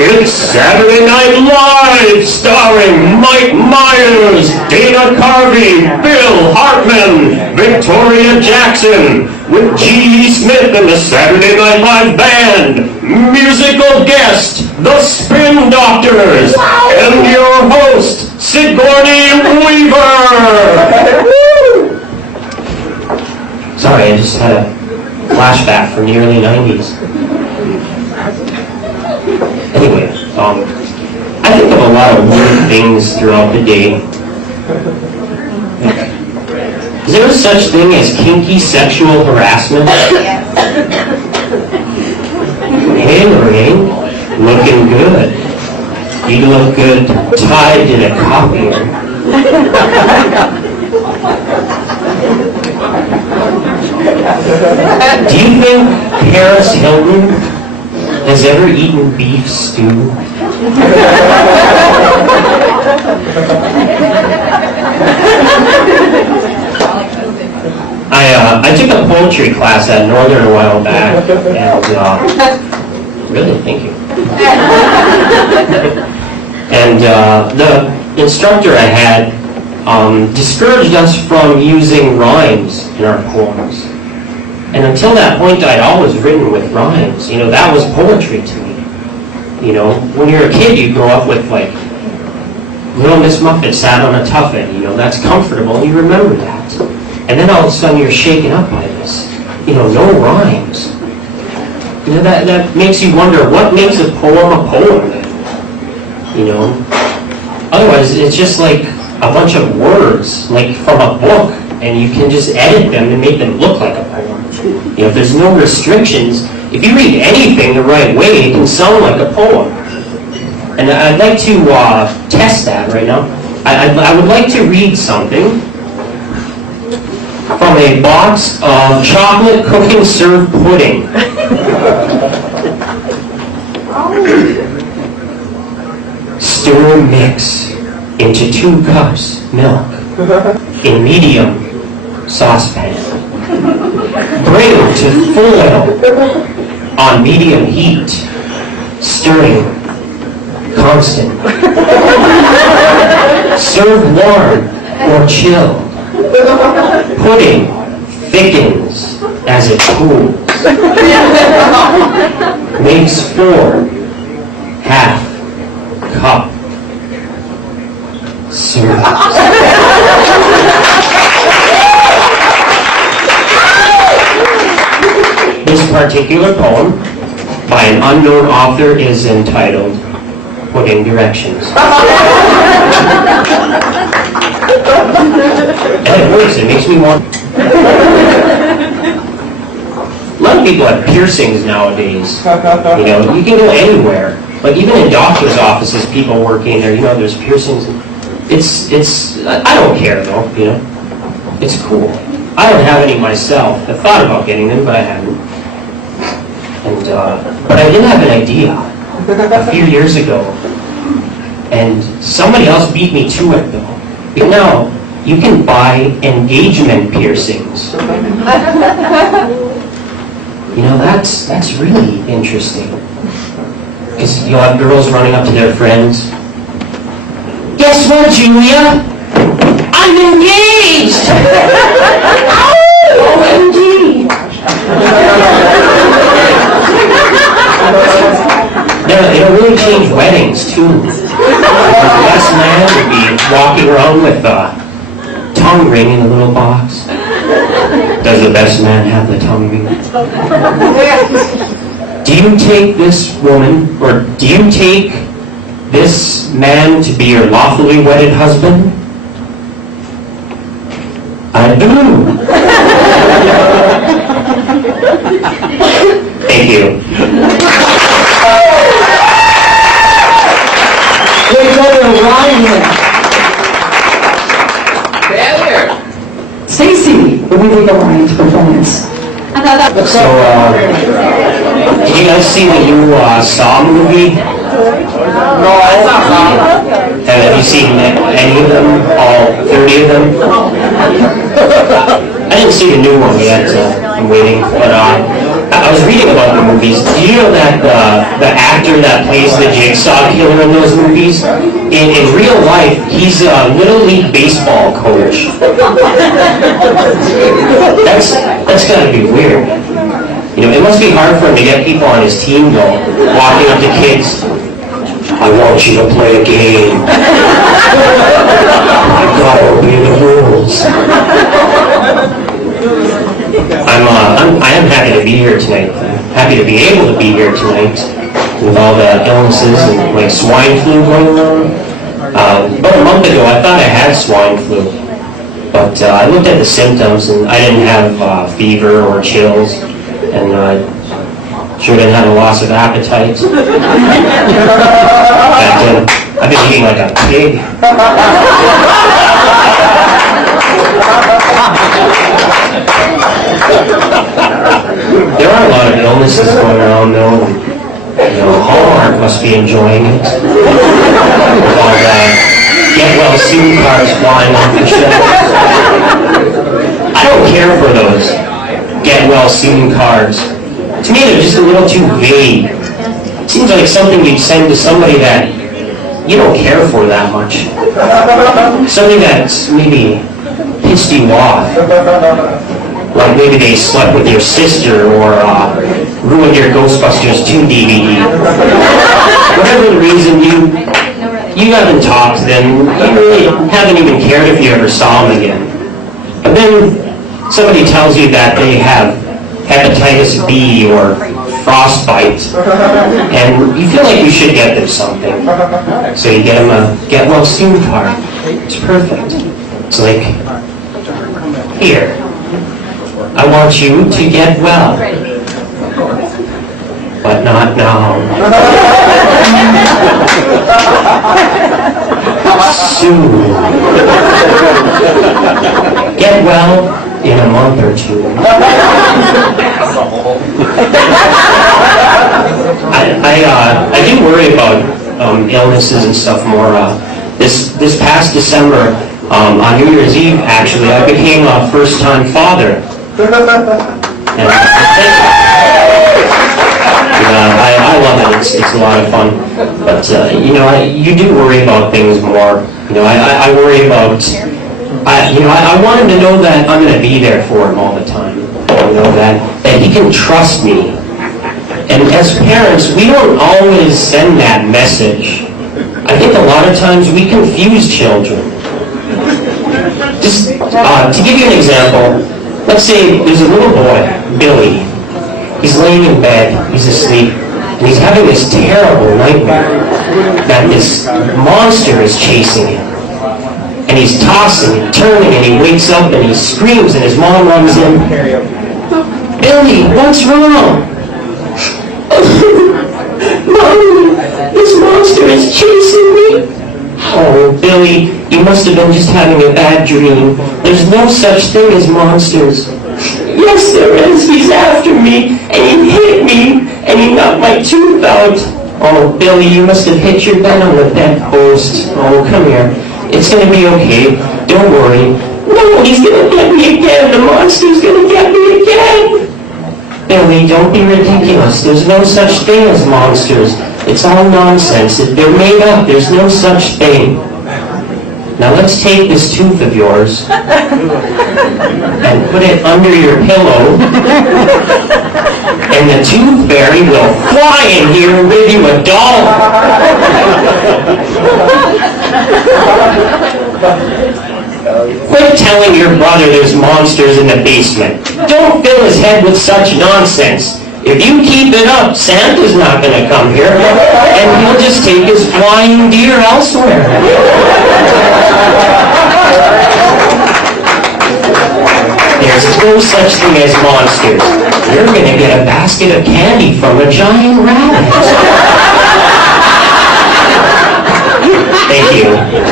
It's Saturday Night Live, starring Mike Myers, Dana Carvey, Bill Hartman, Victoria Jackson, with G.E. Smith and the Saturday Night Live Band, musical guest, the Spin Doctors, and your host, Sigourney Weaver. Sorry, I just had a flashback from the early 90s. Anyway, I think of a lot of weird things throughout the day. Is there such thing as kinky sexual harassment? Hey, Lorraine, looking good. You look good tied in a copier. Do you think Paris Hilton has ever eaten beef stew? I took a poetry class at Northern a while back, and really, thank you. And the instructor I had discouraged us from using rhymes in our poems. And until that point, I'd always written with rhymes. You know, that was poetry to me. You know, when you're a kid, you grow up with, like, Little Miss Muffet sat on a tuffet. You know, that's comfortable, and you remember that. And then all of a sudden, you're shaken up by this. You know, no rhymes. You know, that makes you wonder, what makes a poem a poem, then? You know? Otherwise, it's just like a bunch of words, like from a book, and you can just edit them and make them look like a poem. You know, if there's no restrictions, if you read anything the right way, it can sound like a poem. And I'd like to test that right now. I would like to read something from a box of chocolate cooking served pudding. Stir mix into 2 cups milk in medium saucepan. Bring to boil on medium heat, stirring constant. Serve warm or chilled. Pudding thickens as it cools. Makes 4 half cup serves. This particular poem, by an unknown author, is entitled Pudding Directions. And it works, it makes me want... A lot of people have piercings nowadays. You know, you can go anywhere. Like even in doctor's offices, people working there, you know, there's piercings. I don't care though, you know. It's cool. I don't have any myself. I thought about getting them, but I haven't. And, but I did have an idea a few years ago, and somebody else beat me to it though. You know, you can buy engagement piercings. You know, that's really interesting. Because you'll have girls running up to their friends. Guess what, Julia? I'm engaged! OMG! It'll really change weddings, too. The best man would be walking around with a tongue ring in a little box. Does the best man have the tongue ring? Do you take this woman, or do you take this man to be your lawfully wedded husband? I do. Thank you. Stacy, we need a Ryan's performance. So, did you guys see the new Saw movie? No, I saw Saw. Have you seen any of them? All 30 of them? I didn't see the new one yet, so I'm waiting. But I I was reading about the movies. Do you know that the actor that plays the Jigsaw Killer in those movies, in real life, he's a Little League baseball coach. That's gotta be weird. You know, it must be hard for him to get people on his team, though, walking up to kids. I want you to play a game. I gotta obey the rules. I am happy to be here tonight. Happy to be able to be here tonight with all the illnesses and like swine flu going on. About a month ago, I thought I had swine flu, but I looked at the symptoms and I didn't have fever or chills, and sure didn't have a loss of appetite. I've been eating like a pig. There are a lot of illnesses going around, though. You know, Hallmark must be enjoying it. With all that get well soon cards flying off the shelves. I don't care for those get well soon cards. To me, they're just a little too vague. It seems like something you'd send to somebody that you don't care for that much. Something that's maybe pissed you off. Like maybe they slept with your sister or ruined your Ghostbusters 2 DVD. Whatever the reason, you haven't talked to them. You really haven't even cared if you ever saw them again. But then somebody tells you that they have hepatitis B or frostbite, and you feel like you should get them something. So you get them a get well soon card. It's perfect. It's like, here, I want you to get well, but not now. Soon. Get well in a month or two. I do worry about illnesses and stuff more. This past December, on New Year's Eve, actually, I became a first-time father. And I love it. It's a lot of fun. But you know, you do worry about things more. You know, I worry about. I want him to know that I'm going to be there for him all the time. You know, that he can trust me. And as parents, we don't always send that message. I think a lot of times we confuse children. Just to give you an example, let's say there's a little boy, Billy. He's laying in bed, he's asleep, and he's having this terrible nightmare that this monster is chasing him. And he's tossing and turning, and he wakes up and he screams, and his mom runs in. Billy, what's wrong? Mommy, this monster is chasing me. Oh, Billy, you must have been just having a bad dream. There's no such thing as monsters. Yes, there is. He's after me, and he hit me, and he knocked my tooth out. Oh, Billy, you must have hit your bed on the bedpost. Oh, come here. It's going to be okay. Don't worry. No, he's going to get me again. The monster's going to get me again. Billy, don't be ridiculous. There's no such thing as monsters. It's all nonsense. They're made up. There's no such thing. Now let's take this tooth of yours and put it under your pillow, and the tooth fairy will fly in here and give you a doll. Quit telling your brother there's monsters in the basement. Don't fill his head with such nonsense. If you keep it up, Santa's not going to come here, and he'll just take his flying deer elsewhere. There's no such thing as monsters. You're going to get a basket of candy from a giant rabbit. Thank you.